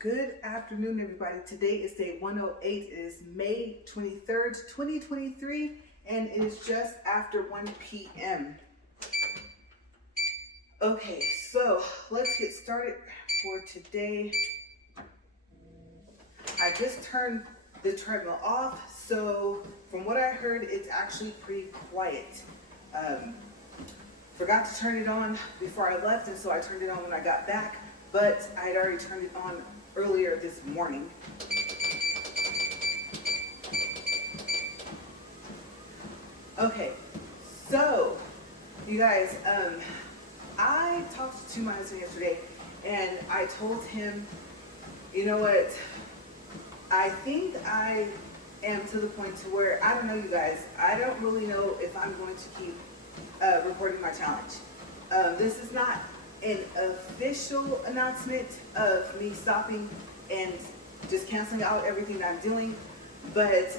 Good afternoon, everybody. Today is day 108. It is May 23rd, 2023, and it is just after 1 p.m. Okay, so let's get started for today. I just turned the treadmill off, so from what I heard, it's actually pretty quiet. Forgot to turn it on before I left, and so I turned it on when I got back, but I had already turned it on earlier this morning. Okay, so you guys, I talked to my husband yesterday, and I told him, you know what, I think I am to the point to where, I don't know you guys, I don't really know if I'm going to keep recording my challenge. This is not an official announcement of me stopping and just canceling out everything that I'm doing, but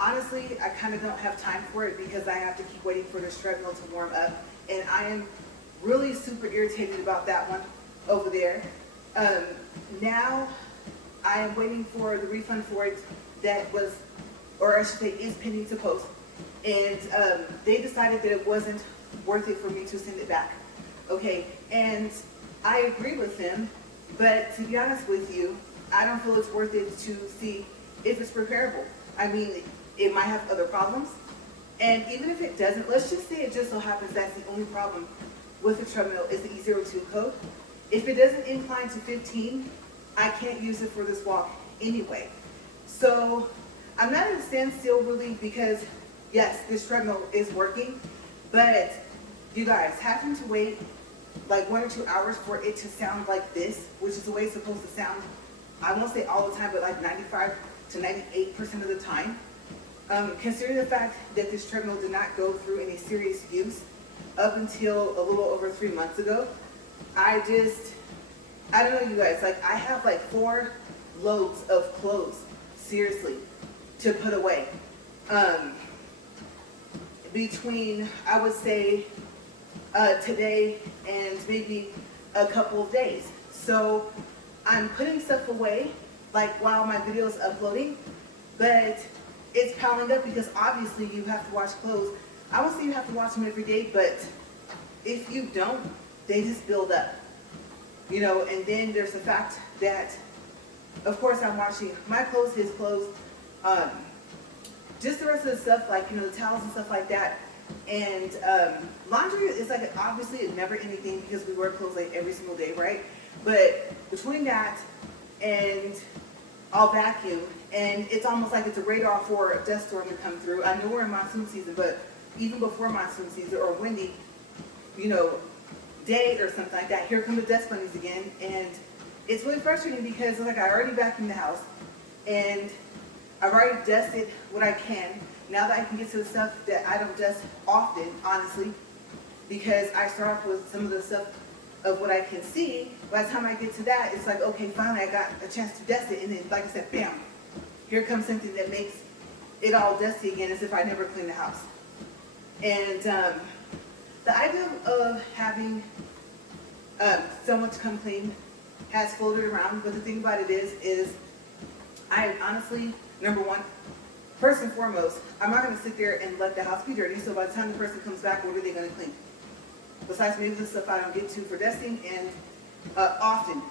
honestly, I kind of don't have time for it because I have to keep waiting for this treadmill to warm up, and I am really super irritated about that one over there. Now I am waiting for the refund for it that was, or I should say is pending to post, and they decided that it wasn't worth it for me to send it back. Okay, and I agree with them, but to be honest with you, I don't feel it's worth it to see if it's repairable. I mean, it might have other problems, and even if it doesn't, let's just say it just so happens that's the only problem with the treadmill is the E02 code. If it doesn't incline to 15, I can't use it for this walk anyway. So I'm not at a standstill really because yes, this treadmill is working, but you guys, having to wait like 1 or 2 hours for it to sound like this, which is the way it's supposed to sound, I won't say all the time, but like 95 to 98% of the time. Considering the fact that this treadmill did not go through any serious use up until a little over 3 months ago, I don't know you guys, like I have like 4 loads of clothes, seriously, to put away. Between, I would say, today and maybe a couple of days. So I'm putting stuff away like while my video is uploading, but it's piling up because obviously you have to wash clothes. I won't say you have to wash them every day, but if you don't, they just build up. You know, and then there's the fact that, of course, I'm washing my clothes, his clothes, just the rest of the stuff, like, you know, the towels and stuff like that. And laundry is like, obviously it's never anything because we wear clothes like every single day, right? But between that and I'll vacuum, and it's almost like it's a radar for a dust storm to come through. I know we're in monsoon season, but even before monsoon season or windy, you know, day or something like that, here come the dust bunnies again. And it's really frustrating because like I already vacuumed the house and I've already dusted what I can. Now that I can get to the stuff that I don't dust often, honestly, because I start off with some of the stuff of what I can see. By the time I get to that, it's like, okay, finally I got a chance to dust it, and then, like I said, bam, here comes something that makes it all dusty again, as if I never cleaned the house. And the idea of having someone to come clean has floated around, but the thing about it is I honestly, number one, first and foremost, I'm not going to sit there and let the house be dirty, so by the time the person comes back, what are they going to clean? Besides maybe the stuff I don't get to for dusting, and often,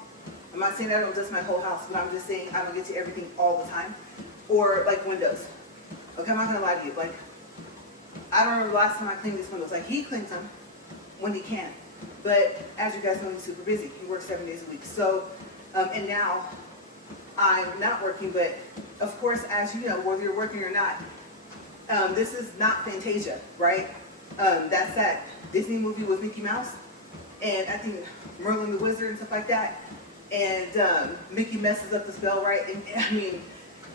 I'm not saying I don't dust my whole house, but I'm just saying I don't get to everything all the time, or like windows. Okay, I'm not going to lie to you, like, I don't remember the last time I cleaned these windows. Like, he cleans them when he can, but as you guys know, he's super busy. He works 7 days a week, so, and now, I'm not working, but of course, as you know, whether you're working or not, this is not Fantasia, right? That's that Disney movie with Mickey Mouse, and I think Merlin the Wizard and stuff like that, and Mickey messes up the spell, right? And I mean,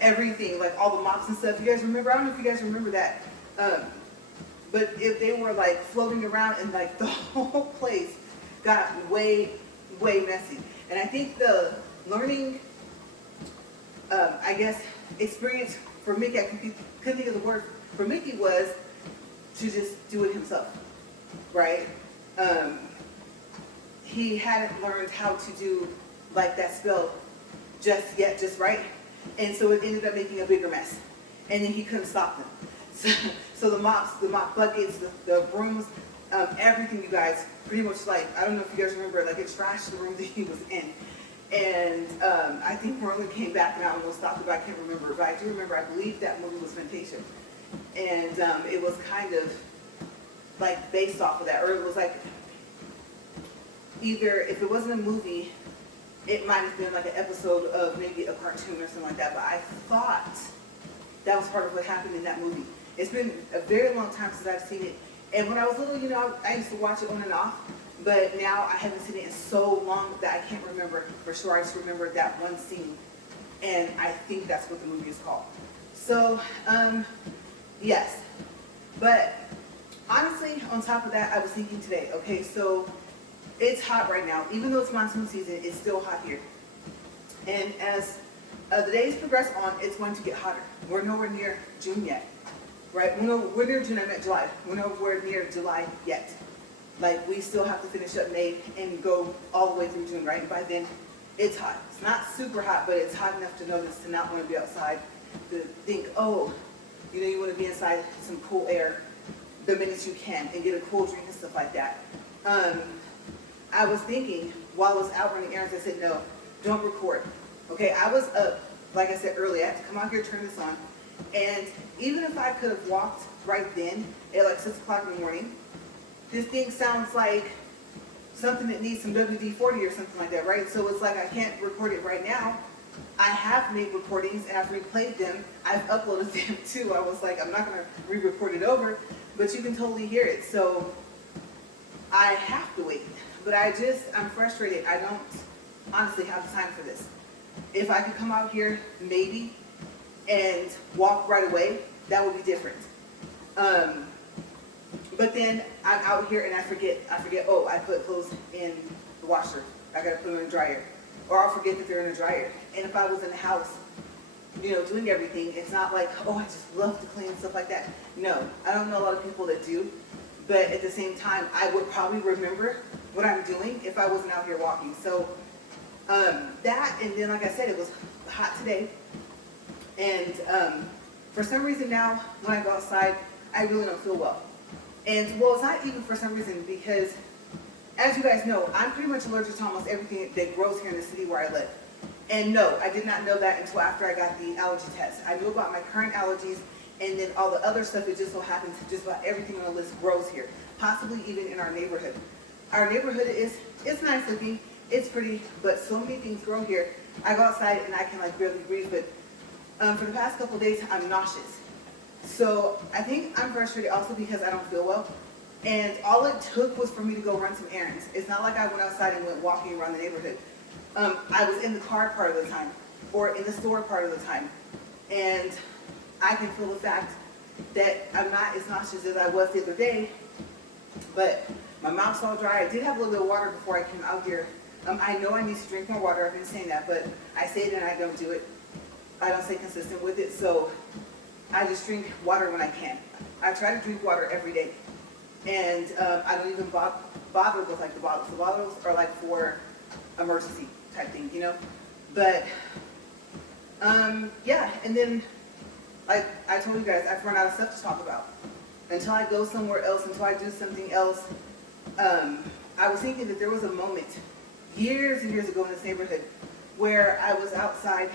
everything, like all the mops and stuff. You guys remember? I don't know if you guys remember that, but if they were like floating around and like the whole place got way, way messy. And I think the learning I guess, experience for Mickey, I couldn't think of the word for Mickey, was to just do it himself, right? He hadn't learned how to do like that spell just right. And so it ended up making a bigger mess. And then he couldn't stop them. So the mop buckets, the brooms, everything, you guys, pretty much like, I don't know if you guys remember, like it trashed the room that he was in. And I think Merlin came back and I almost stopped it, but I can't remember. But I do remember, I believe that movie was Fantasia. And it was kind of like based off of that, or it was like, either, if it wasn't a movie, it might have been like an episode of maybe a cartoon or something like that, but I thought that was part of what happened in that movie. It's been a very long time since I've seen it, and when I was little, you know, I used to watch it on and off, but now I haven't seen it in so long that I can't remember for sure. I just remember that one scene, and I think that's what the movie is called. So, yes, but honestly, on top of that, I was thinking today, okay, so it's hot right now. Even though it's monsoon season, it's still hot here. And as the days progress on, it's going to get hotter. We're nowhere near June yet, right? We're near June, I meant July. We're nowhere near July yet. Like, we still have to finish up May and go all the way through June, right? And by then, it's hot. It's not super hot, but it's hot enough to notice, to not want to be outside, to think, oh, you know, you want to be inside some cool air the minute you can and get a cool drink and stuff like that. I was thinking, while I was out running errands, I said, no, don't record. Okay, I was up, like I said earlier, I had to come out here, turn this on, and even if I could have walked right then, at like 6 o'clock in the morning, this thing sounds like something that needs some WD-40 or something like that, right? So it's like I can't record it right now. I have made recordings, and I've replayed them. I've uploaded them too. I was like, I'm not going to re-record it over, but you can totally hear it. So I have to wait. But I'm frustrated. I don't honestly have the time for this. If I could come out here, maybe, and walk right away, that would be different. But then I'm out here and I forget, oh, I put clothes in the washer. I gotta put them in the dryer. Or I'll forget that they're in the dryer. And if I was in the house, you know, doing everything, it's not like, oh, I just love to clean and stuff like that. No, I don't know a lot of people that do. But at the same time, I would probably remember what I'm doing if I wasn't out here walking. So that, and then like I said, it was hot today. And for some reason now, when I go outside, I really don't feel well. And well, it's not even for some reason, because as you guys know, I'm pretty much allergic to almost everything that grows here in the city where I live. And no, I did not know that until after I got the allergy test. I knew about my current allergies, and then all the other stuff, it just so happens just about everything on the list grows here, possibly even in our neighborhood. Our neighborhood it's nice looking, it's pretty, but so many things grow here. I go outside and I can like barely breathe, but for the past couple of days, I'm nauseous. So I think I'm frustrated also because I don't feel well. And all it took was for me to go run some errands. It's not like I went outside and went walking around the neighborhood. I was in the car part of the time, or in the store part of the time. And I can feel the fact that I'm not as nauseous as I was the other day, but my mouth's all dry. I did have a little bit of water before I came out here. I know I need to drink more water. I've been saying that, but I say it and I don't do it. I don't stay consistent with it, so I just drink water when I can. I try to drink water every day, and I don't even bother with like the bottles. The bottles are like for emergency type thing, you know. But yeah, and then like I told you guys, I've run out of stuff to talk about. Until I go somewhere else, until I do something else, I was thinking that there was a moment years and years ago in this neighborhood where I was outside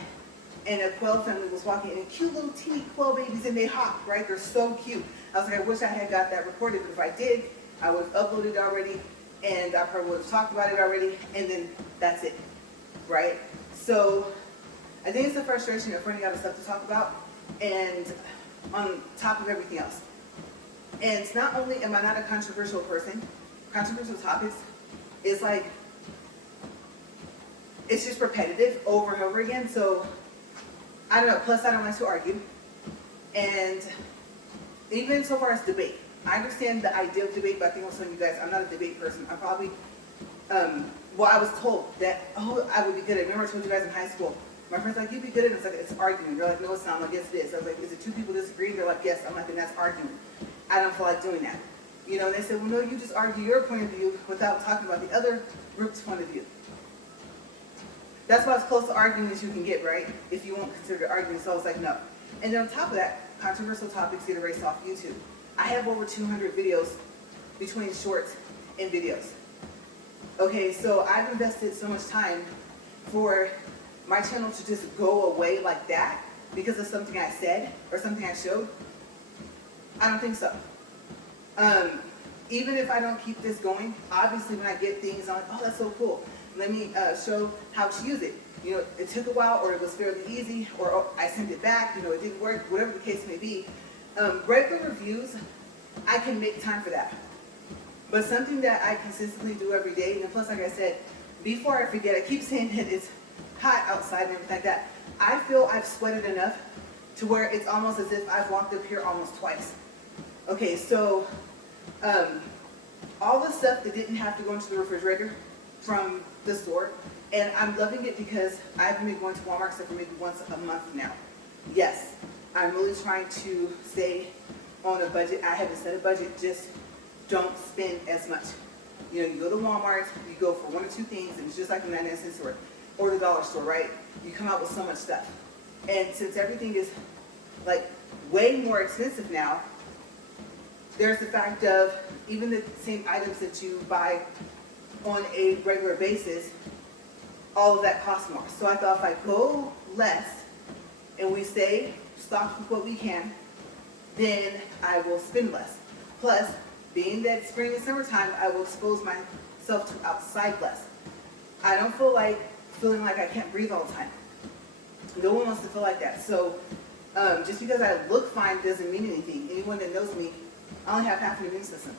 and a quail family was walking, and cute little teeny quail babies, and they hop, right? They're so cute. I was like, I wish I had got that recorded, but if I did, I would have uploaded it already, and I probably would have talked about it already, and then that's it, right? So I think it's the frustration of running out of stuff to talk about, and on top of everything else. And it's not only am I not a controversial person, controversial topics, it's like, it's just repetitive over and over again. So I don't know, plus I don't like to argue. And even so far as debate, I understand the idea of debate, but I think I was telling you guys, I'm not a debate person. I'm probably, well, I was told that, oh, I would be good at it. Remember I told you guys in high school, my friends like, you'd be good at it. It's like, it's arguing. They're like, no, it's not. I'm like, yes, it is. I was like, is it two people disagreeing? They're like, yes. I'm like, then that's arguing. I don't feel like doing that. You know, and they said, well, no, you just argue your point of view without talking about the other group's point of view. That's about as close to arguing as you can get, right? If you won't consider it arguing. So I was like, no. And then on top of that, controversial topics get erased off YouTube. I have over 200 videos between shorts and videos. Okay, so I've invested so much time for my channel to just go away like that because of something I said or something I showed. I don't think so. Even if I don't keep this going, obviously when I get things, I'm like, oh, that's so cool. Let me show how to use it. You know, it took a while, or it was fairly easy, or oh, I sent it back, you know, it didn't work, whatever the case may be. Regular reviews, I can make time for that. But something that I consistently do every day, and plus, like I said, before I forget, I keep saying that it's hot outside and everything like that. I feel I've sweated enough to where it's almost as if I've walked up here almost twice. Okay, so all the stuff that didn't have to go into the refrigerator from the store, and I'm loving it because I've been going to Walmart except for maybe once a month now. Yes, I'm really trying to stay on a budget. I haven't set a budget, just don't spend as much. You know, you go to Walmart, you go for one or two things, and it's just like the 99-cent store or the dollar store, right? You come out with so much stuff. And since everything is like way more expensive now, there's the fact of even the same items that you buy on a regular basis, all of that costs more. So I thought if I go less and we stay stocked with what we can, then I will spend less. Plus, being that spring and summertime, I will expose myself to outside less. I don't feel like feeling like I can't breathe all the time. No one wants to feel like that. So just because I look fine doesn't mean anything. Anyone that knows me, I only have half an immune system.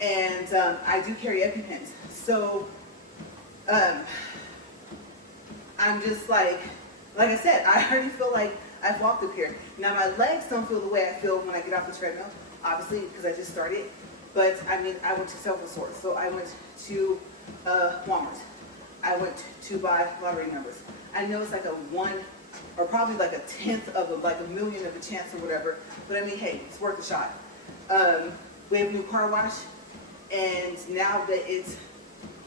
And I do carry EpiPens. So I'm just like I said, I already feel like I've walked up here. Now my legs don't feel the way I feel when I get off the treadmill, obviously because I just started. But I mean, I went to several stores. So I went to Walmart. I went to buy lottery numbers. I know it's like a 1 or probably like a 1/10 of a million of a chance or whatever. But I mean, hey, it's worth a shot. We have a new car wash, and now that it's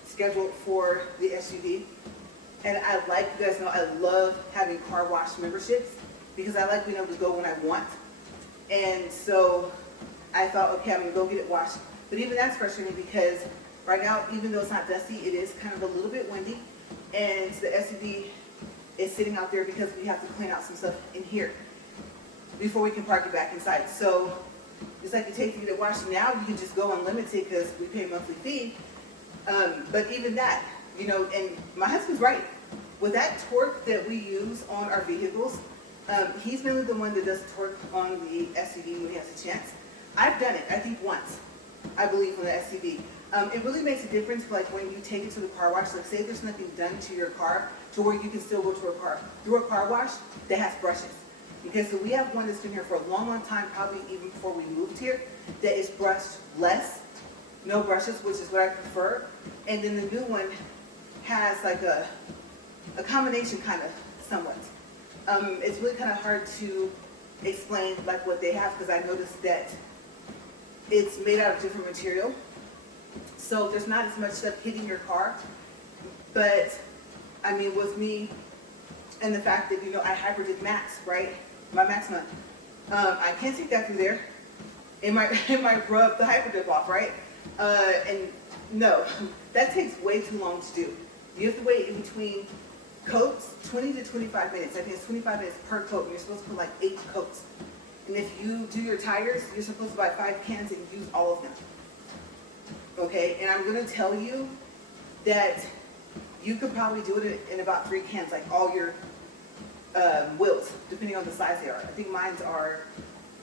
scheduled for the SUV, and I like, you guys know, I love having car wash memberships because I like being able to go when I want. And so I thought, okay, I'm gonna go get it washed. But even that's frustrating because right now, even though it's not dusty, it is kind of a little bit windy, and the SUV is sitting out there because we have to clean out some stuff in here before we can park it back inside. So it's like it takes to get it washed. Now you can just go unlimited because we pay a monthly fee. But even that, you know, and my husband's right. With that torque that we use on our vehicles, he's mainly the one that does the torque on the SUV when he has a chance. I've done it, I think once, I believe, on the SUV. It really makes a difference, like when you take it to the car wash. Like say there's nothing done to your car to where you can still go to through a car wash that has brushes. Because so we have one that's been here for a long, long time, probably even before we moved here, that is brushed less, no brushes, which is what I prefer. And then the new one has like a combination kind of somewhat. It's really kind of hard to explain like what they have because I noticed that it's made out of different material. So there's not as much stuff hitting your car. But I mean, with me and the fact that, you know, I hybrided Max, right? My Maxima. I can't take that through there. It might rub the hyperdip off, right? And no, that takes way too long to do. You have to wait in between coats, 20 to 25 minutes. I think it's 25 minutes per coat, and you're supposed to put like 8 coats. And if you do your tires, you're supposed to buy 5 cans and use all of them. Okay, and I'm going to tell you that you could probably do it in about 3 cans, like all your wheels, depending on the size they are. I think mine's are,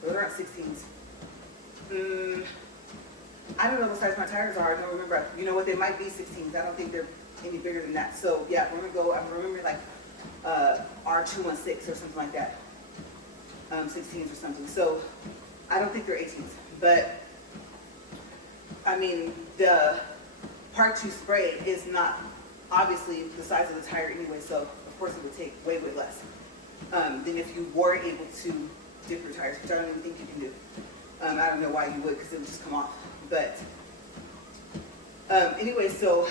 well, they're not 16s. I don't know what size my tires are. I don't remember. You know what? They might be 16s. I don't think they're any bigger than that. So yeah, we're gonna go. I'm remembering like R216 or something like that. 16s or something. So I don't think they're 18s. But I mean, the part to spray is not obviously the size of the tire anyway. So of course it would take way, way less than if you were able to dip your tires, which I don't even think you can do. I don't know why you would, because it would just come off. But anyway, so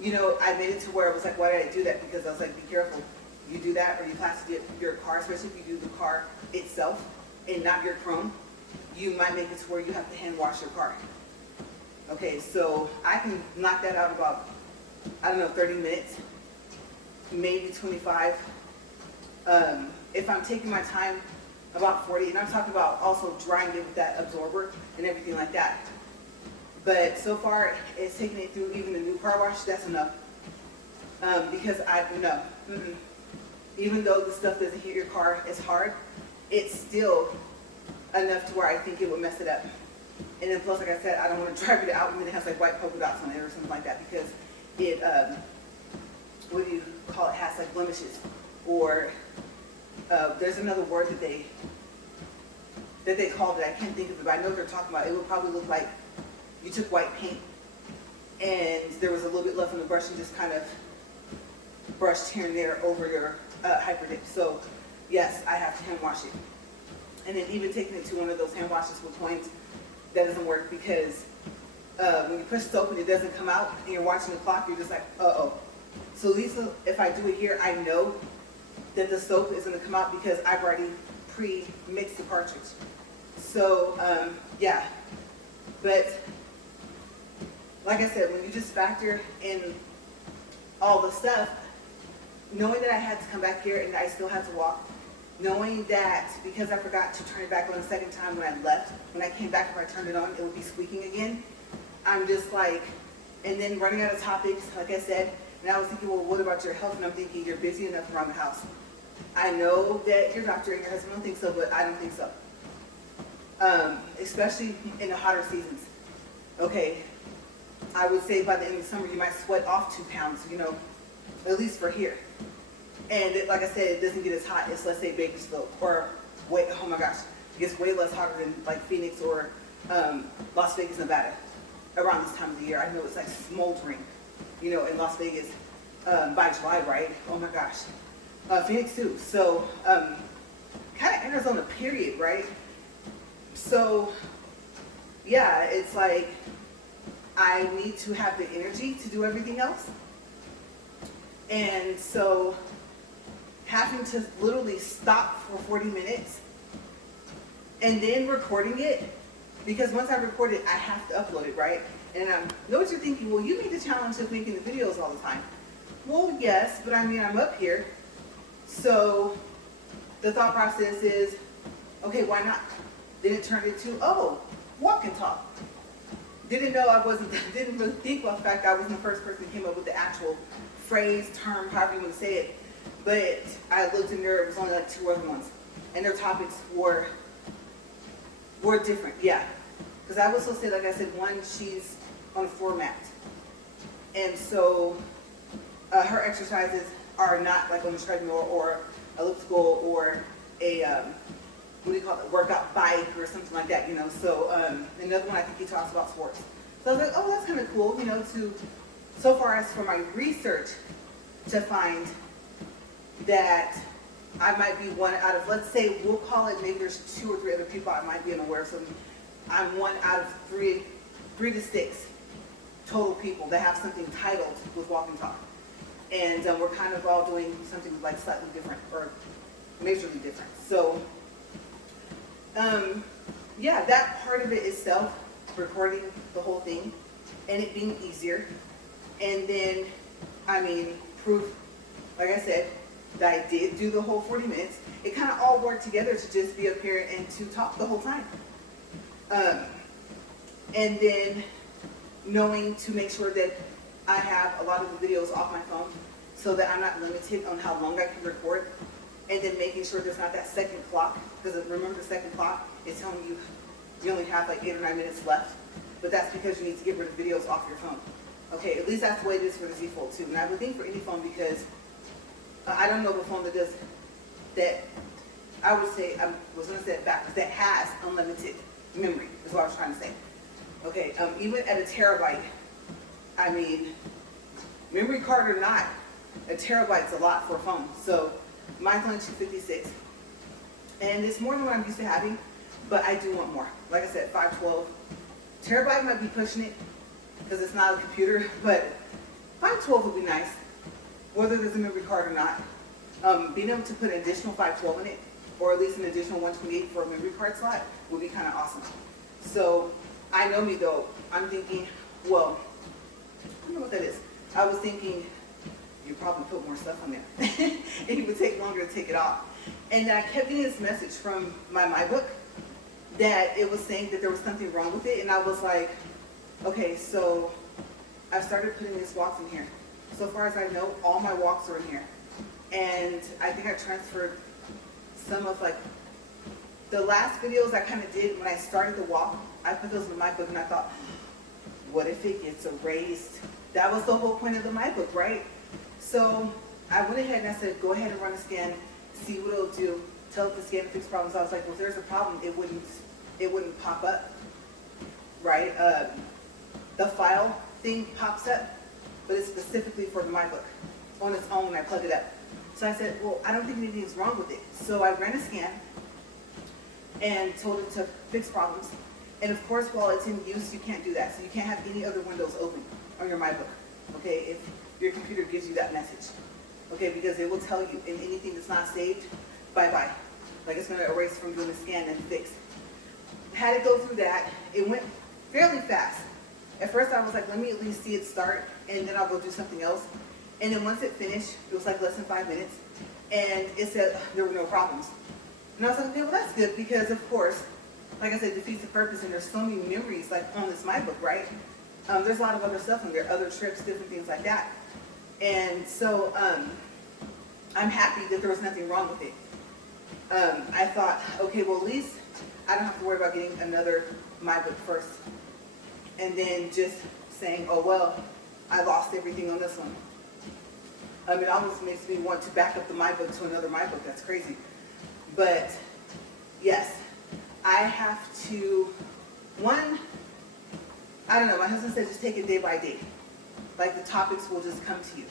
you know, I made it to where it was like, why did I do that? Because I was like, be careful. You do that or you plastic your car, especially if you do the car itself and not your chrome, you might make it to where you have to hand wash your car. Okay, so I can knock that out about, I don't know, 30 minutes, maybe 25. If I'm taking my time, about 40, and I'm talking about also drying it with that absorber and everything like that. But so far, it's taking it through even the new car wash, that's enough. Because I know, even though the stuff doesn't hit your car as hard, it's still enough to where I think it would mess it up. And then plus, like I said, I don't want to drive it out and then it has like white polka dots on it or something like that, because it, what do you call it, has like blemishes. Or there's another word that they called it, I can't think of it, but I know what they're talking about. It would probably look like you took white paint and there was a little bit left on the brush and just kind of brushed here and there over your hyper dip. So yes, I have to hand wash it. And then even taking it to one of those hand washes with coins, that doesn't work, because when you push soap and it doesn't come out and you're watching the clock, you're just like, uh-oh. So at least if I do it here, I know that the soap is going to come out because I've already pre-mixed the cartridge. So yeah, but like I said, when you just factor in all the stuff, knowing that I had to come back here and I still had to walk, knowing that because I forgot to turn it back on the second time when I left, when I came back, if I turned it on, it would be squeaking again. I'm just like, and then running out of topics, like I said, and I was thinking, well, what about your health? And I'm thinking, you're busy enough around the house. I know that your doctor and your husband don't think so, but I don't think so. Especially in the hotter seasons. Okay, I would say by the end of the summer, you might sweat off 2 pounds, you know, at least for here. And it, like I said, it doesn't get as hot as, let's say, Bakersfield, or wait, oh my gosh, it gets way less hotter than like Phoenix or Las Vegas, Nevada around this time of the year. I know it's like smoldering, you know, in Las Vegas by July, right? Oh my gosh. Phoenix too. So kind of Arizona period, right? So yeah, it's like I need to have the energy to do everything else. And so having to literally stop for 40 minutes and then recording it, because once I record it, I have to upload it, right? And I know what you're thinking, well, you made the challenge of making the videos all the time. Well, yes, but I mean, I'm up here. So the thought process is, okay, why not? Then it turned into, oh, walk and talk. Didn't know didn't really think about the fact I wasn't the first person who came up with the actual phrase, term, however you want to say it. But I looked in there, it was only like 2 other ones. And their topics were different, yeah. Because I would also say, like I said, one, she's on a floor mat. And so her exercises are not like on a treadmill or elliptical or a, what do you call it, workout bike or something like that, you know. So another one, I think he talks about sports. So I was like, oh, that's kind of cool, you know, so far as for my research, to find that I might be one out of, let's say, we'll call it, maybe there's 2 or 3 other people I might be unaware of. So I'm one out of 3 to 6 total people that have something titled with Walk and Talk. And we're kind of all doing something like slightly different or majorly different. So yeah, that part of it itself, recording the whole thing and it being easier. And then, I mean, proof, like I said, that I did do the whole 40 minutes. It kind of all worked together to just be up here and to talk the whole time. And then knowing to make sure that I have a lot of the videos off my phone so that I'm not limited on how long I can record. And then making sure there's not that second clock, because remember the second clock is telling you you only have like 8 or 9 minutes left. But that's because you need to get rid of videos off your phone. Okay, at least that's the way it is for the Z Fold 2. And I would think for any phone, because I don't know of a phone that does that. I would say, I was going to say it backwards, that has unlimited memory, is what I was trying to say. Okay, even at a terabyte, I mean, memory card or not, a terabyte's a lot for a phone. So mine's only 256. And it's more than what I'm used to having, but I do want more. Like I said, 512. Terabyte might be pushing it, because it's not a computer, but 512 would be nice, whether there's a memory card or not. Being able to put an additional 512 in it, or at least an additional 128 for a memory card slot, would be kind of awesome. So I know me though, I'm thinking, well, I don't know what that is. I was thinking, you probably put more stuff on there. And it would take longer to take it off. And then I kept getting this message from my book that it was saying that there was something wrong with it. And I was like, okay, so I've started putting these walks in here. So far as I know, all my walks are in here. And I think I transferred some of like, the last videos I kind of did when I started the walk, I put those in my book and I thought, what if it gets erased? That was the whole point of the my book, right? So I went ahead and I said, go ahead and run a scan, see what it'll do, tell it to scan and fix problems. I was like, well, if there's a problem, it wouldn't pop up, right? The file thing pops up, but it's specifically for my book on its own when I plug it up. So I said, well, I don't think anything's wrong with it. So I ran a scan and told it to fix problems. And of course, while it's in use, you can't do that. So you can't have any other windows open on your MyBook, okay, if your computer gives you that message, okay, because it will tell you in anything that's not saved, bye-bye. Like it's going to erase from doing the scan and fix. Had it go through that, it went fairly fast. At first I was like, let me at least see it start, and then I'll go do something else. And then once it finished, it was like less than 5 minutes, and it said there were no problems. And I was like, okay, well that's good, because of course, like I said, defeats the purpose, and there's so many memories like on this MyBook, right? There's a lot of other stuff on there, other trips, different things like that. And so I'm happy that there was nothing wrong with it. I thought, okay, well at least I don't have to worry about getting another MyBook first. And then just saying, oh well, I lost everything on this one. It almost makes me want to back up the MyBook to another MyBook. That's crazy. But yes, I have to, I don't know, my husband said just take it day by day. Like the topics will just come to you.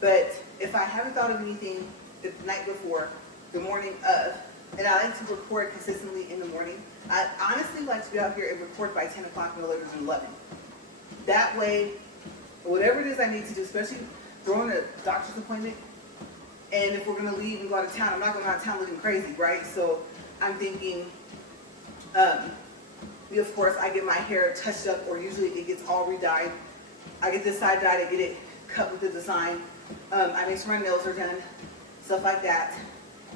But if I haven't thought of anything the night before, the morning of, and I like to record consistently in the morning, I honestly like to be out here and record by 10 o'clock no later than 11. That way, whatever it is I need to do, especially throwing a doctor's appointment, and if we're going to leave and go out of town, I'm not going out of town looking crazy, right? So I'm thinking, of course, I get my hair touched up, or usually it gets all re-dyed. I get this side dyed, I get it cut with the design. I make sure my nails are done, stuff like that.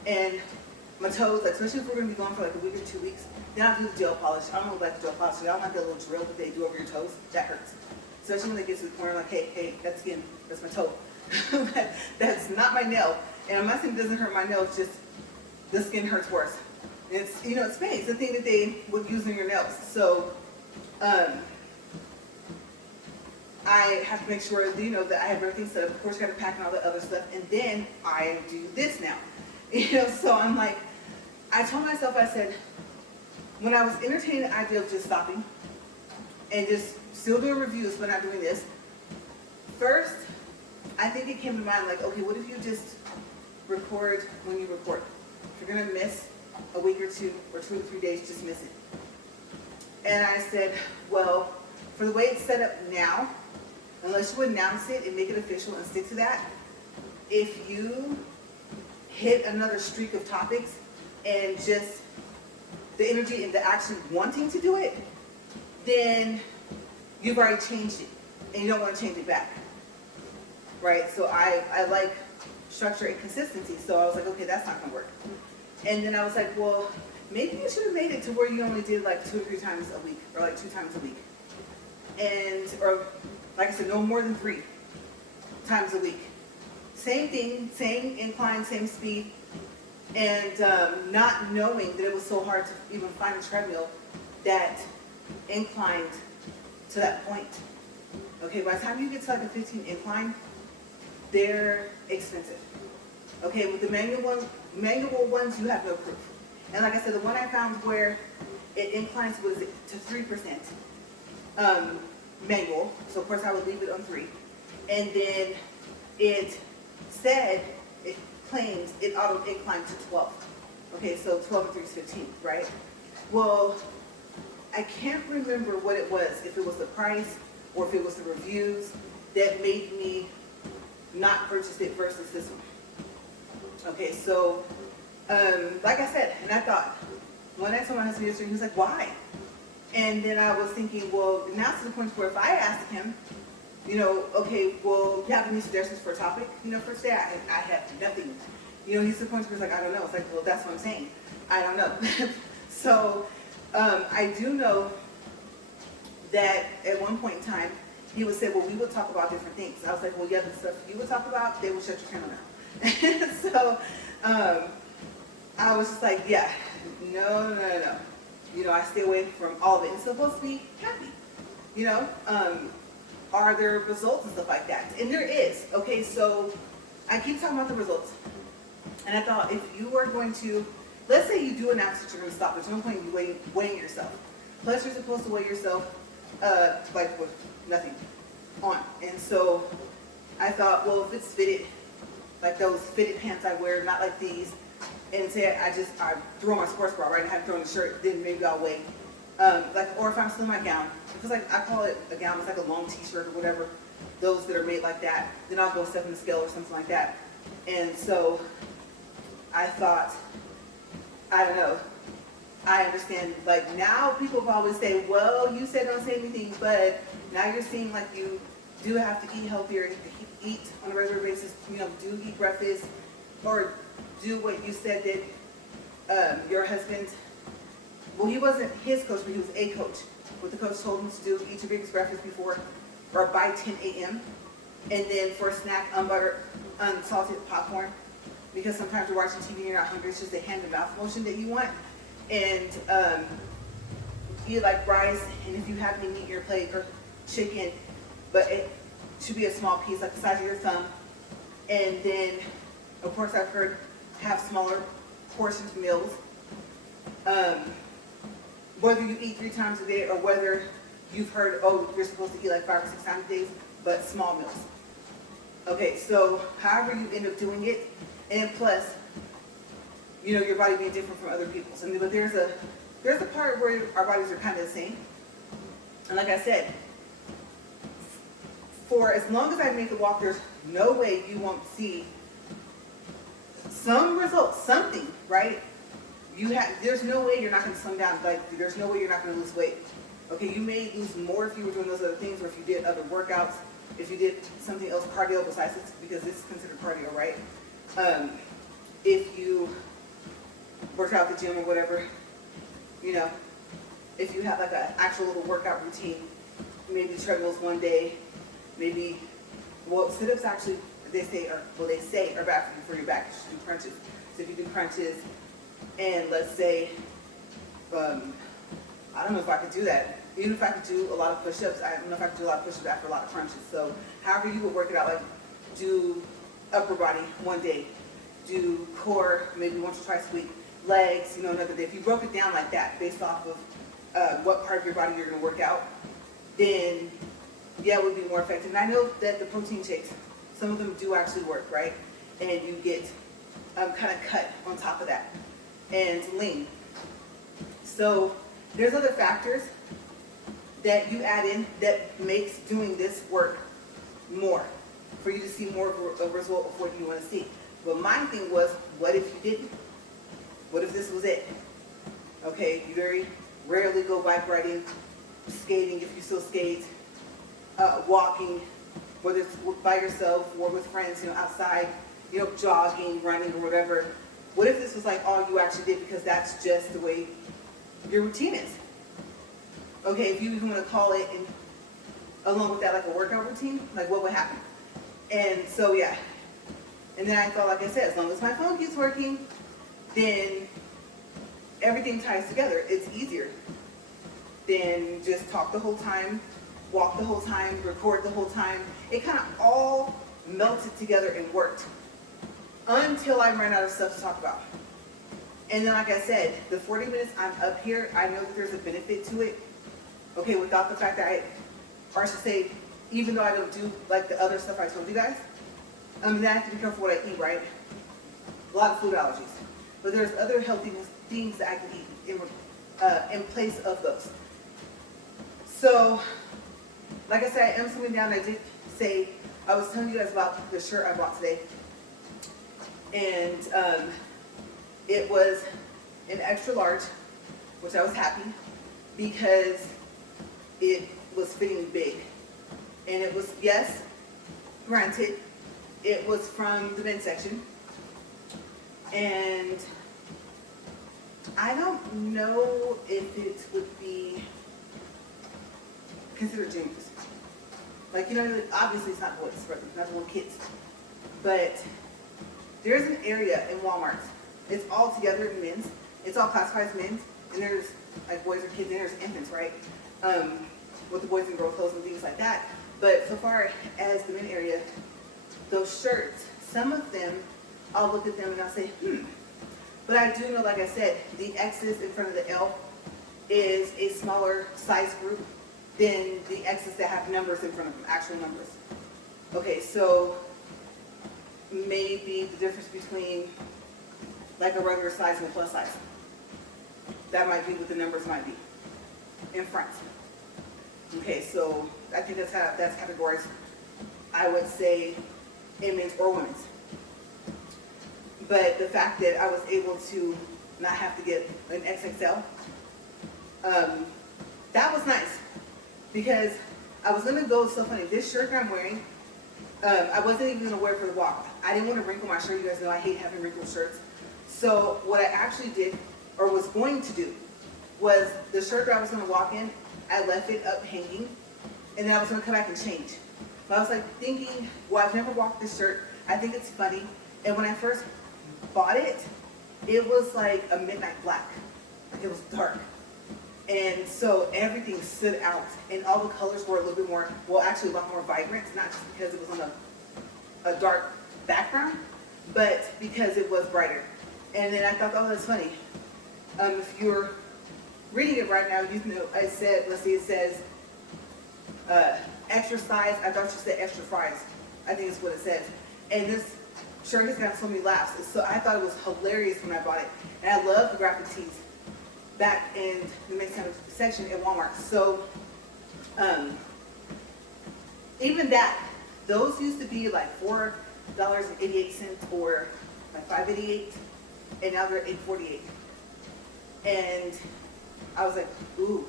And my toes, like, especially if we're going to be gone for like a week or 2 weeks, then I'll do the gel polish. I don't know like the gel polish. So y'all like that little drill that they do over your toes? That hurts. Especially when they get to the corner, like, hey, that's skin, that's my toe. That's not my nail. And I'm not saying it doesn't hurt my nail, it's just the skin hurts worse. And it's, you know, it's pain. It's the thing that they would use in your nails. So, I have to make sure, you know, that I have everything set up. Of course, got to pack and all the other stuff. And then I do this now. You know, so I'm like, I told myself, I said, when I was entertaining the idea of just stopping and just still doing reviews but not doing this, first, I think it came to mind like, okay, what if you just record when you record? If you're going to miss a week or 2 or 2 to 3 days, just miss it. And I said, well, for the way it's set up now, unless you announce it and make it official and stick to that, if you hit another streak of topics and just the energy and the action wanting to do it, then you've already changed it and you don't want to change it back, right? So I like structure and consistency, so I was like, okay, that's not going to work. And then I was like, well, maybe you should have made it to where you only did like 2 or 3 times a week, or like 2 times a week. And, or like I said, no more than 3 times a week. Same thing, same incline, same speed, and not knowing that it was so hard to even find a treadmill that inclined to that point. Okay, by the time you get to like a 15 incline, they're expensive. Okay, with the manual ones, you have no proof. And like I said, the one I found where it inclines was to 3% manual, so of course I would leave it on 3. And then it said, it claims it auto inclined to 12. Okay, so 12 and 3 is 15, right? Well, I can't remember what it was, if it was the price or if it was the reviews. that made me not purchase it versus this one. Okay, so like I said, and I thought, when I told my husband yesterday, he was like, why? And then I was thinking, well, now to the point where if I asked him, you know, okay, well, do you have any suggestions for a topic, you know, for today? I have nothing. You know, he's to the point where he's like, I don't know. It's like, well, that's what I'm saying. I don't know. So I do know that at one point in time, he would say, well, we would talk about different things. I was like, well, yeah, the stuff you would talk about, they would shut your channel down. So I was just like, yeah, no. You know, I stay away from all of it. It's supposed to be happy, you know? Are there results and stuff like that? And there is. Okay, so I keep talking about the results. And I thought if you were going to, let's say you do announce that you're going to stop. There's no point in you weighing yourself. Plus you're supposed to weigh yourself like with nothing on. And so I thought, well, if it's fitted, like those fitted pants I wear, not like these, and say I throw my sports bra, right, and I have to throw in a shirt, then maybe I'll weigh. Or if I'm still in my gown, because like I call it a gown, it's like a long t-shirt or whatever, those that are made like that, then I'll go step in the scale or something like that. And so I thought, I don't know, I understand, like now people always say, well, you said don't say anything, but now you're seeing like you do have to eat healthier, eat on a regular basis, you know, do eat breakfast, or do what you said that your husband, well, he wasn't his coach, but he was a coach. What the coach told him to do, eat your biggest breakfast before or by 10 a.m. And then for a snack, unbuttered, unsalted popcorn. Because sometimes you're watching TV and you're not hungry, it's just a hand-to-mouth motion that you want. And eat like rice, and if you have any meat in your plate, or chicken, but it should be a small piece, like the size of your thumb. And then, of course, I've heard have smaller portions meals. Whether you eat 3 times a day or whether you've heard, oh, you're supposed to eat like 5 or 6 times a day, but small meals. Okay, so however you end up doing it, and plus, you know, your body being different from other people's. I mean, but there's a part where our bodies are kind of the same. And like I said, for as long as I make the walk, there's no way you won't see some results, something, right? There's no way you're not going to slim down. Like, there's no way you're not going to lose weight. Okay, you may lose more if you were doing those other things, or if you did other workouts, if you did something else, cardio besides this, because this is considered cardio, right? If you work out at the gym or whatever, you know, if you have like an actual little workout routine, maybe treadmills one day, maybe, well, sit-ups actually, they say are bad for your back. You should do crunches. So if you do crunches, and let's say, I don't know if I could do that. Even if I could do a lot of push-ups, I don't know if I could do a lot of push-ups after a lot of crunches. So however you would work it out, like do upper body one day, do core maybe once or twice a week, legs, you know, another day. If you broke it down like that based off of what part of your body you're going to work out, then yeah, it would be more effective. And I know that the protein shakes, some of them do actually work, right? And you get kind of cut on top of that and lean. So there's other factors that you add in that makes doing this work more, for you to see more of a result of what you want to see. But my thing was, what if you didn't? What if this was it? Okay, you very rarely go bike riding, skating if you still skate, walking, whether it's by yourself or with friends, you know, outside, you know, jogging, running, or whatever. What if this was like all you actually did because that's just the way your routine is? Okay, if you even want to call it, and along with that, like a workout routine, like what would happen? And so, yeah. And then I thought, like I said, as long as my phone keeps working, then everything ties together. It's easier than just talk the whole time, walk the whole time, record the whole time. It kind of all melted together and worked until I ran out of stuff to talk about. And then, like I said, the 40 minutes I'm up here, I know that there's a benefit to it. Okay, without the fact that or I should say, even though I don't do like the other stuff I told you guys, then I have to be careful what I eat, right? A lot of food allergies. But there's other healthy things that I can eat in place of those. So like I said, I am slimming down. I did say, I was telling you guys about the shirt I bought today. And it was an extra large, which I was happy because it was fitting big. And it was, yes, granted, it was from the men's section. And I don't know if it would be considered jeans. Like, you know, obviously it's not boys, not the little kids. But there's an area in Walmart. It's all together in men's. It's all classified as men's. And there's like boys or kids, and there's infants, right? With the boys and girl clothes and things like that. But so far as the men area, those shirts, some of them, I'll look at them and I'll say, But I do know, like I said, the X's in front of the L is a smaller size group than the X's that have numbers in front of them, actual numbers. Okay, so maybe the difference between like a regular size and a plus size. That might be what the numbers might be in front. Okay, so I think that's categories, I would say, in men's or women's. But the fact that I was able to not have to get an XXL, that was nice. Because I was going to go, so funny, this shirt that I'm wearing, I wasn't even going to wear it for the walk. I didn't want to wrinkle my shirt. You guys know I hate having wrinkled shirts. So what I actually did, or was going to do, was the shirt that I was going to walk in, I left it up hanging, and then I was going to come back and change. But I was like thinking, well, I've never walked this shirt. I think it's funny. And when I first bought it, it was like a midnight black. Like it was dark. And so everything stood out, and all the colors were a little bit more, well, actually a lot more vibrant, not just because it was on a dark background, but because it was brighter. And then I thought, oh, that's funny. If you're reading it right now, you know, I said, let's see, it says extra size. I thought you said extra fries. I think it's what it says. And this shirt has got so many laughs. So I thought it was hilarious when I bought it. And I love the graphic tees back in the men's section at Walmart. So even that, those used to be like $4.88 or like $5.88, and now they're $8.48. And I was like, ooh,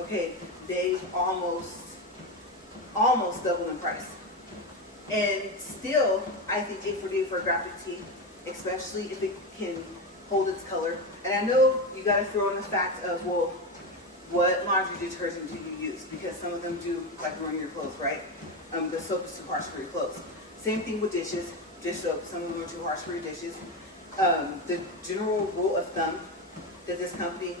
okay, they almost doubled in price. And still, I think $8.48 for a graphic tee, especially if it can hold its color. And I know you got to throw in the fact of, well, what laundry detergent do you use? Because some of them do like ruin your clothes, right? The soap is too harsh for your clothes. Same thing with dishes, dish soap. Some of them are too harsh for your dishes. The general rule of thumb that this company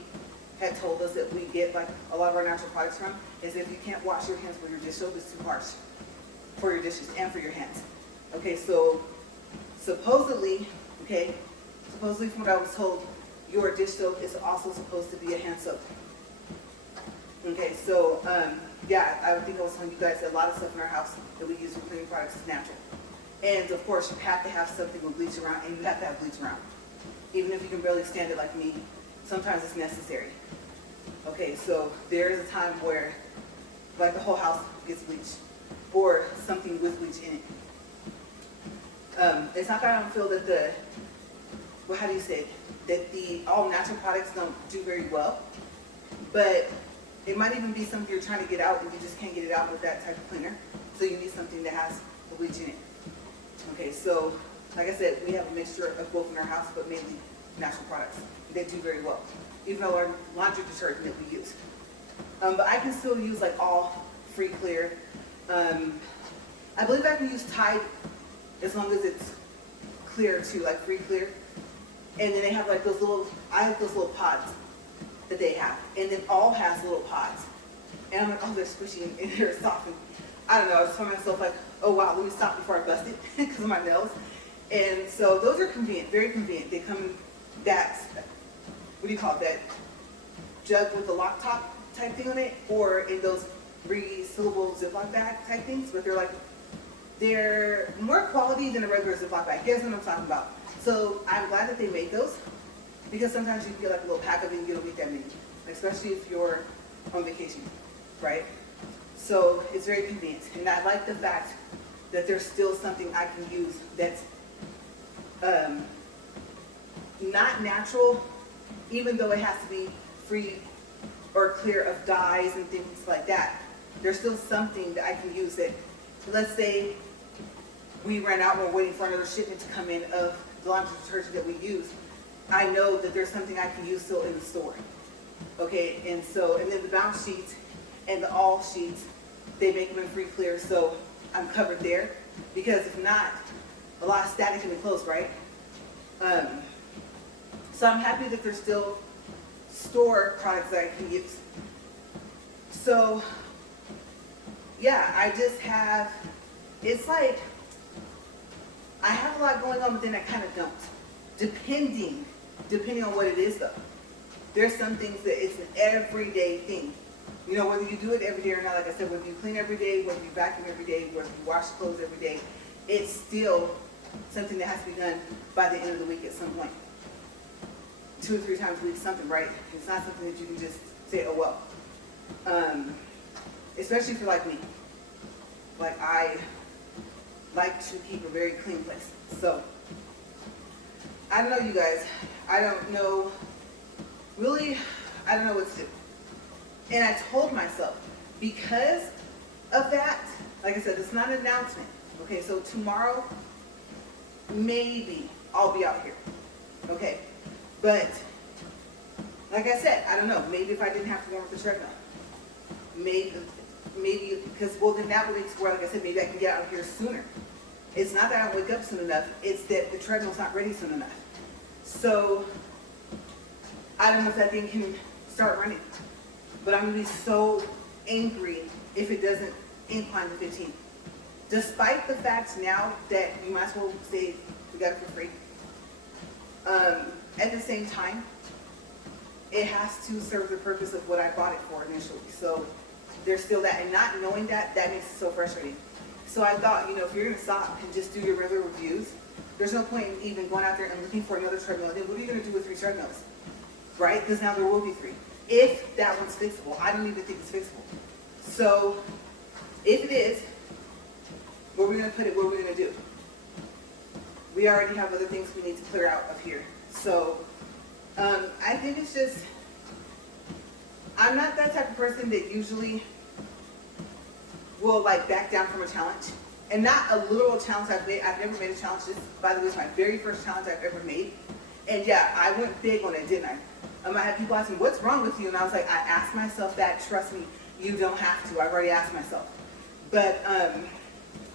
had told us that we get like a lot of our natural products from is if you can't wash your hands with your dish soap, it's too harsh for your dishes and for your hands. Okay, so supposedly from what I was told, your dish soap is also supposed to be a hand soap. Okay, so yeah, I think I was telling you guys that a lot of stuff in our house that we use for cleaning products is natural. And of course, you have to have something with bleach around, and you have to have bleach around. Even if you can barely stand it like me, sometimes it's necessary. Okay, so there is a time where like the whole house gets bleached, or something with bleach in it. It's not that I don't feel that that the all natural products don't do very well, but it might even be something you're trying to get out and you just can't get it out with that type of cleaner. So you need something that has the bleach in it. Okay, so like I said, we have a mixture of both in our house, but mainly natural products. They do very well, even though our laundry detergent that we use. But I can still use like all free clear. I believe I can use Tide as long as it's clear too, like free clear. And then they have like those little, I like those little pods that they have. And then all has little pods. And I'm like, oh, they're squishy and they're soft. And I don't know, I just find myself like, oh wow, let me stop before I bust it because of my nails. And so those are convenient, very convenient. They come in that, what do you call it, that jug with the lock top type thing on it, or in those resealable Ziploc bag type things, but they're more quality than a regular Ziploc bag. You guys know what I'm talking about. So I'm glad that they made those, because sometimes you can get like a little pack of it and you don't get that many, especially if you're on vacation, right? So it's very convenient. And I like the fact that there's still something I can use that's not natural, even though it has to be free or clear of dyes and things like that. There's still something that I can use that, let's say we ran out and we're waiting for another shipment to come in of the laundry detergent that we use. I know that there's something I can use still in the store. Okay, and then the bounce sheets and the all sheets, they make them in free clear, so I'm covered there. Because if not, a lot of static in the clothes, right? So I'm happy that there's still store products that I can use. So yeah, I just have, it's like, I have a lot going on, but then I kind of don't. Depending on what it is though. There's some things that it's an everyday thing. You know, whether you do it every day or not, like I said, whether you clean every day, whether you vacuum every day, whether you wash clothes every day, it's still something that has to be done by the end of the week at some point. 2 or 3 times a week, something, right? It's not something that you can just say, oh well. Especially if you're like me. Like, I like to keep a very clean place. So, I don't know, you guys. I don't know, really, I don't know what to do. And I told myself, because of that, like I said, it's not an announcement. Okay, so tomorrow, maybe I'll be out here. Okay, but like I said, I don't know. Maybe if I didn't have to warm up the treadmill, maybe because, well, then that would make where, like I said, maybe I can get out here sooner. It's not that I wake up soon enough. It's that the treadmill's not ready soon enough. So I don't know if that thing can start running. But I'm going to be so angry if it doesn't incline to 15. Despite the fact now that you might as well say we got it for free. At the same time, it has to serve the purpose of what I bought it for initially. So there's still that. And not knowing that, that makes it so frustrating. So I thought, you know, if you're going to stop and just do your regular reviews, there's no point in even going out there and looking for another treadmill. Then what are you going to do with 3 treadmills? Right? Because now there will be 3. If that one's fixable. I don't even think it's fixable. So if it is, where are we going to put it? What are we going to do? We already have other things we need to clear out of here. So I think it's just, I'm not that type of person that usually will like back down from a challenge. And not a literal challenge I've made. I've never made a challenge. This, by the way, is my very first challenge I've ever made. And yeah, I went big on it, didn't I? I had people ask me, what's wrong with you? And I was like, I asked myself that. Trust me, you don't have to. I've already asked myself. But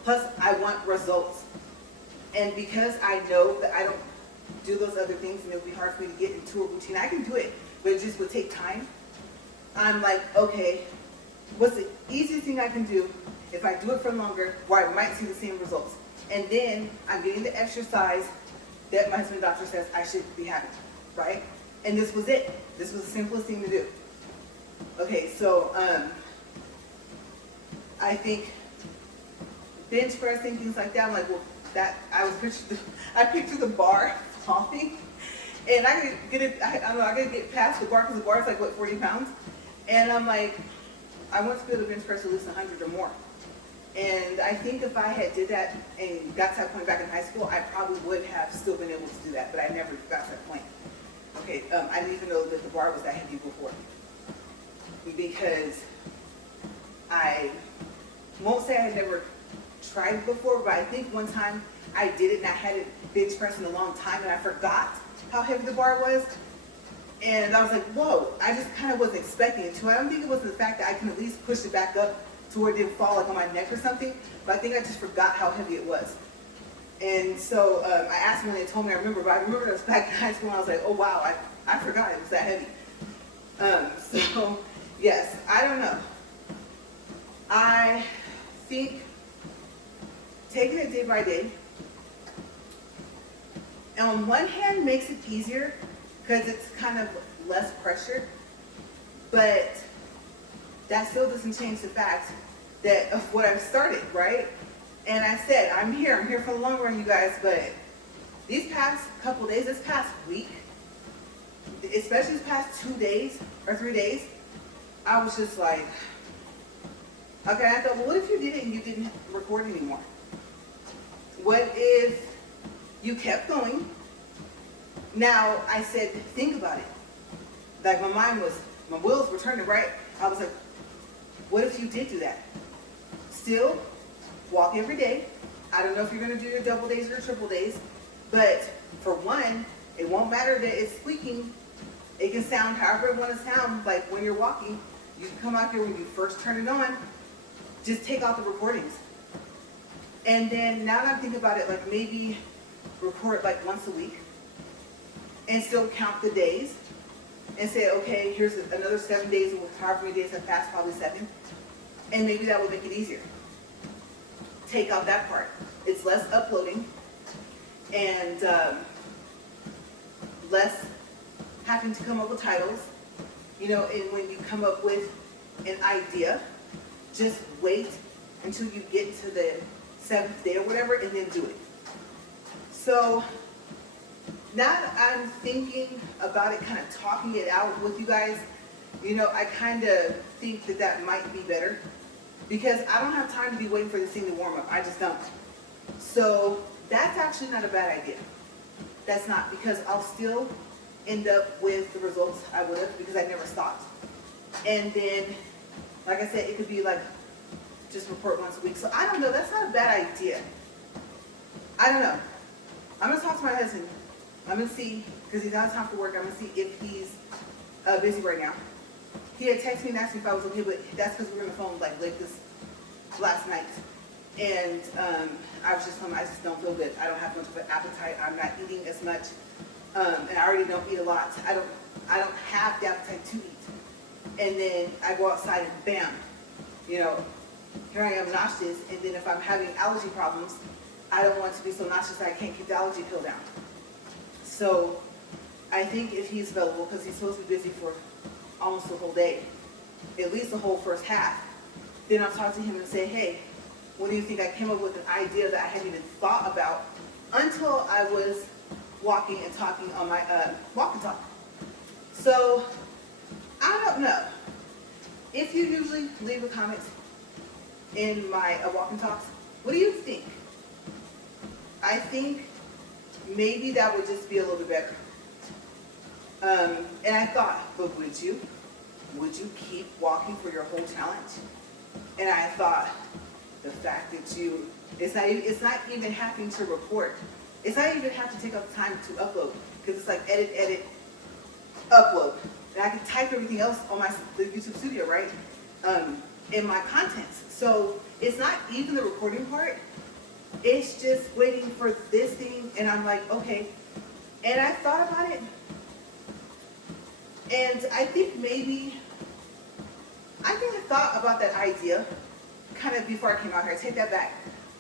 plus, I want results. And because I know that I don't do those other things and it would be hard for me to get into a routine, I can do it, but it just would take time. I'm like, okay, what's the easiest thing I can do if I do it for longer where I might see the same results? And then I'm getting the exercise that my husband doctor says I should be having, right? And this was it. This was the simplest thing to do. Okay, so I think bench pressing, things like that, I'm like, well, that I pictured the bar falling, and I could get it. I don't know. I gotta get past the bar because the bar is like what, 40 pounds, and I'm like, I want to be able to bench press at least 100 or more. And I think if I had did that and got to that point back in high school, I probably would have still been able to do that, but I never got to that point. Okay, I didn't even know that the bar was that heavy before, because I won't say I had never tried it before, but I think one time I did it and I had it bench press in a long time and I forgot how heavy the bar was. And I was like, whoa, I just kind of wasn't expecting it to. I don't think it was the fact that I can at least push it back up to where it didn't fall like on my neck or something, but I think I just forgot how heavy it was. And so I asked them when they told me, I remember, but I remember it was back in high school and I was like, oh wow, I forgot it was that heavy. So yes, I don't know. I think taking it day by day, and on one hand makes it easier because it's kind of less pressure, but that still doesn't change the fact that of what I've started, right? And I said, I'm here for the long run, you guys, but these past couple days, this past week, especially these past 2 days or 3 days, I was just like, Okay, I thought, well, what if you did it and you didn't record anymore? What if you kept going? Now, I said, think about it. Like my wheels were turning, right? I was like, what if you did do that? Still, walk every day. I don't know if you're gonna do your double days or your triple days, but for one, it won't matter that it's squeaking. It can sound however it want to sound, like when you're walking. You can come out here when you first turn it on, just take out the recordings. And then now that I'm thinking about it, like maybe record like once a week and still count the days and say, okay, here's another 7 days, or however many days have passed, probably 7. And maybe that will make it easier. Take out that part. It's less uploading and less having to come up with titles. You know, and when you come up with an idea, just wait until you get to the 7th day or whatever, and then do it. So now that I'm thinking about it, kind of talking it out with you guys, you know, I kind of think that that might be better, because I don't have time to be waiting for this thing to warm up. I just don't. So that's actually not a bad idea. That's not, because I'll still end up with the results I would have, because I never stopped. And then, like I said, it could be like just report once a week. So I don't know. That's not a bad idea. I don't know. I'm gonna talk to my husband. I'm gonna see, because he's out of time for work. I'm gonna see if he's busy right now. He had texted me and asked me if I was okay, but that's because we were on the phone like late this last night. And I was just telling him I just don't feel good. I don't have much of an appetite. I'm not eating as much, and I already don't eat a lot. I don't have the appetite to eat. And then I go outside and bam, you know, here I am nauseous. And then if I'm having allergy problems, I don't want to be so nauseous that I can't keep the allergy pill down. So I think if he's available, because he's supposed to be busy for almost the whole day, at least the whole first half, then I'll talk to him and say, hey, what do you think? I came up with an idea that I hadn't even thought about until I was walking and talking on my walk and talk. So I don't know. If you usually leave a comment in my walk and talks, what do you think? I think maybe that would just be a little bit better. And I thought, but would you keep walking for your whole challenge? And I thought, the fact that it's not even having to record. It's not even have to take up time to upload, because it's like edit, upload. And I can type everything else on the YouTube studio, right? In my contents. So it's not even the recording part. It's just waiting for this thing, and I'm like, okay. And I thought about it, and I think I thought about that idea kind of before I came out here. I take that back.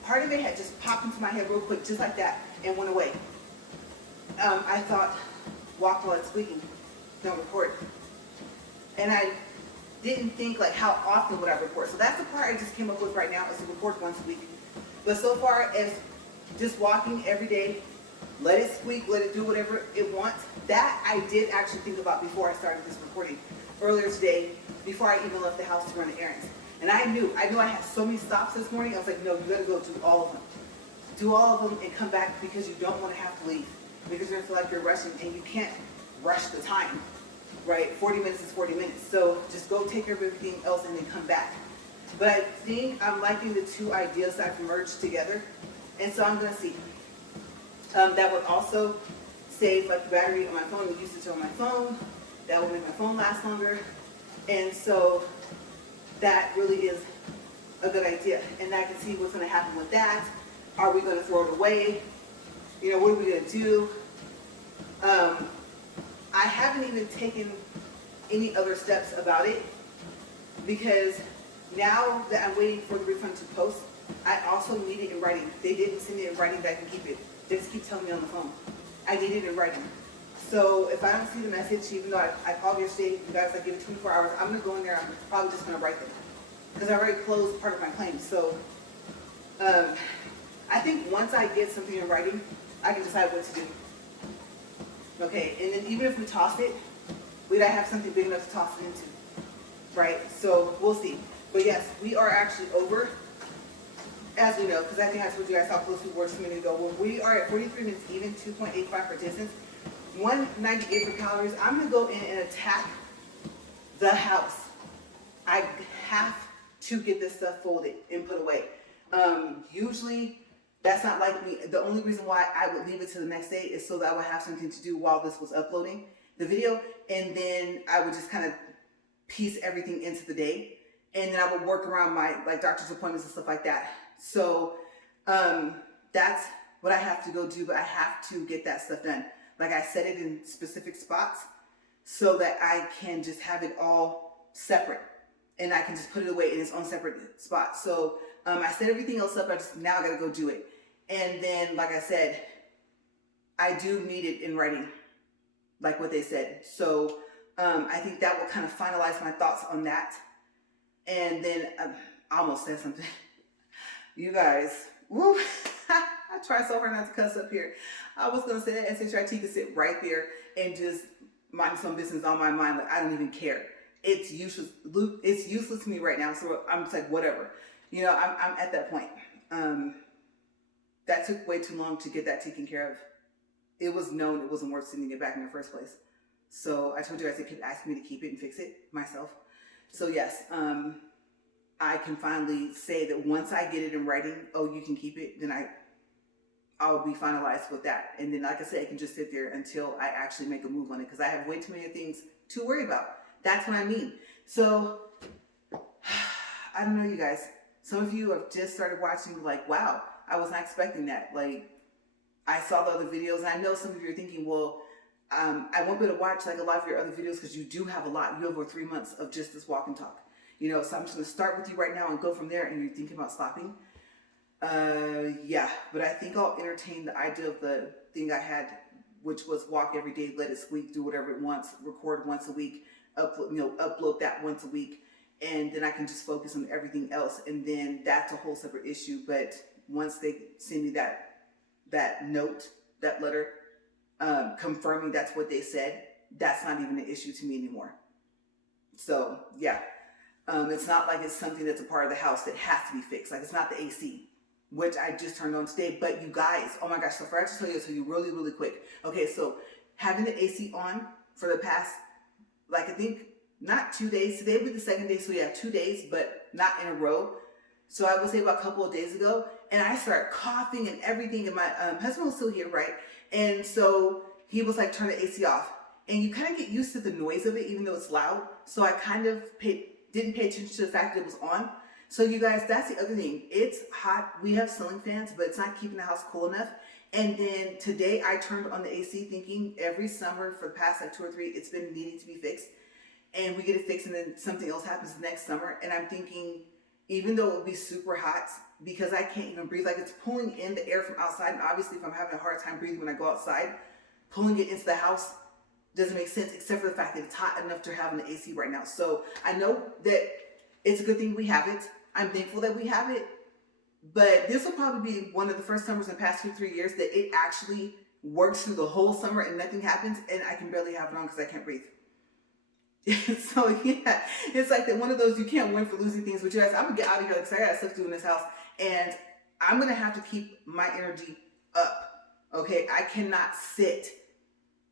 Part of it had just popped into my head real quick, just like that, and went away. I thought, walk while it's squeaking, don't record. And I didn't think like how often would I record. So that's the part I just came up with right now, is to record once a week. But so far as just walking every day, let it squeak, let it do whatever it wants, that I did actually think about before I started this recording earlier today, before I even left the house to run the errands. And I knew I had so many stops this morning. I was like, no, you gotta go do all of them. Do all of them and come back, because you don't want to have to leave, because you're gonna feel like you're rushing, and you can't rush the time, right? 40 minutes is 40 minutes. So just go take care of everything else and then come back. But I think I'm liking the two ideas that I've merged together. And so I'm gonna see. That would also save like the battery on my phone, the usage on my phone. That will make my phone last longer. And so that really is a good idea. And I can see what's gonna happen with that. Are we gonna throw it away? You know, what are we gonna do? I haven't even taken any other steps about it, because now that I'm waiting for the refund to post, I also need it in writing. They didn't send it in writing that I can keep it. They just keep telling me on the phone. I need it in writing. So if I don't see the message, even though I called yesterday, you guys like give it 24 hours, I'm gonna go in there, I'm probably just gonna write them, because I already closed part of my claim. So I think once I get something in writing, I can decide what to do. Okay, and then even if we toss it, we'd have something big enough to toss it into, right? So we'll see. But yes, we are actually over, as we know, because I think I told you guys how close we were just a minute ago. When we are at 43 minutes even, 2.85 for distance, 198 for calories, I'm going to go in and attack the house. I have to get this stuff folded and put away. Usually, that's not like me. The only reason why I would leave it to the next day is so that I would have something to do while this was uploading the video, and then I would just kind of piece everything into the day, and then I would work around my like doctor's appointments and stuff like that. So that's what I have to go do, but I have to get that stuff done. Like I set it in specific spots so that I can just have it all separate, and I can just put it away in its own separate spot. So I set everything else up. Now I gotta go do it. And then, like I said, I do need it in writing, like what they said. So I think that will kind of finalize my thoughts on that. And then I almost said something. You guys, woo, I try so hard not to cuss up here. I was going to say that SHIT could sit right there and just mind some business on my mind. Like, I don't even care. It's useless. It's useless to me right now. So I'm just like, whatever. You know, I'm at that point. That took way too long to get that taken care of. It was known it wasn't worth sending it back in the first place. So I told you guys they kept asking me to keep it and fix it myself. So yes, I can finally say that once I get it in writing, oh, you can keep it, then I'll be finalized with that. And then, like I said, it can just sit there until I actually make a move on it, because I have way too many things to worry about. That's what I mean. So I don't know, you guys. Some of you have just started watching, like, wow, I was not expecting that. Like, I saw the other videos, and I know some of you are thinking, well, I won't be able to watch like a lot of your other videos because you do have a lot. You have over 3 months of just this walk and talk. You know, so I'm just going to start with you right now and go from there, and you're thinking about stopping. Yeah, but I think I'll entertain the idea of the thing I had, which was walk every day, let it squeak, do whatever it wants, record once a week, upload that once a week, and then I can just focus on everything else. And then that's a whole separate issue. But once they send me that note, that letter, confirming that's what they said, that's not even an issue to me anymore. So yeah, it's not like it's something that's a part of the house that has to be fixed. Like, it's not the AC, which I just turned on today. But you guys, oh my gosh, so for I just tell you really, really quick. Okay, so having the AC on for the past, like, I think not 2 days. Today will be the second day, so yeah, 2 days, but not in a row. So I would say about a couple of days ago, and I started coughing and everything, and my husband was still here, right? And so he was like, turn the AC off. And you kind of get used to the noise of it, even though it's loud. So I kind of didn't pay attention to the fact that it was on. So you guys, that's the other thing. It's hot. We have ceiling fans, but it's not keeping the house cool enough. And then today I turned on the AC thinking every summer for the past like 2 or 3, it's been needing to be fixed. And we get it fixed, and then something else happens the next summer. And I'm thinking, even though it would be super hot, because I can't even breathe, like, it's pulling in the air from outside. And obviously, if I'm having a hard time breathing when I go outside, pulling it into the house doesn't make sense, except for the fact that it's hot enough to have an AC right now. So I know that it's a good thing we have it. I'm thankful that we have it. But this will probably be one of the first summers in the past 2-3 years that it actually works through the whole summer and nothing happens, and I can barely have it on because I can't breathe. So yeah, it's like that one of those you can't win for losing things. But you guys, I'm gonna get out of here because I got stuff to do in this house, and I'm gonna have to keep my energy up. Okay, I cannot sit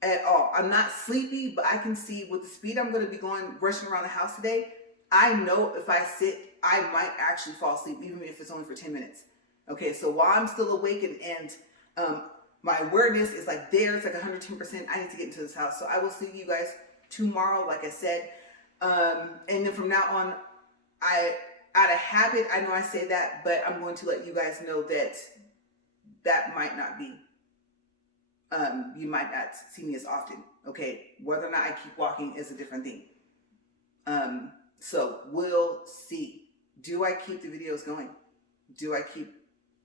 at all. I'm not sleepy, but I can see with the speed I'm gonna be going, rushing around the house today, I know if I sit, I might actually fall asleep, even if it's only for 10 minutes. Okay, so while I'm still awake and my awareness is like there, it's like 110%, I need to get into this house. So I will see you guys tomorrow, like I said. And then from now on, out of habit, I know I say that, but I'm going to let you guys know that that might not be, you might not see me as often, okay? Whether or not I keep walking is a different thing. So we'll see. Do I keep the videos going? Do I keep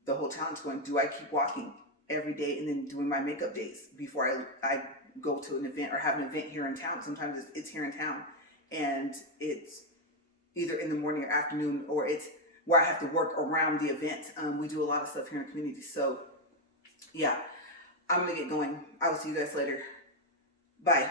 the whole challenge going? Do I keep walking every day and then doing my makeup days before I go to an event or have an event here in town? Sometimes it's here in town and it's either in the morning or afternoon, or it's where I have to work around the event. We do a lot of stuff here in the community. So yeah, I'm gonna get going. I will see you guys later. Bye.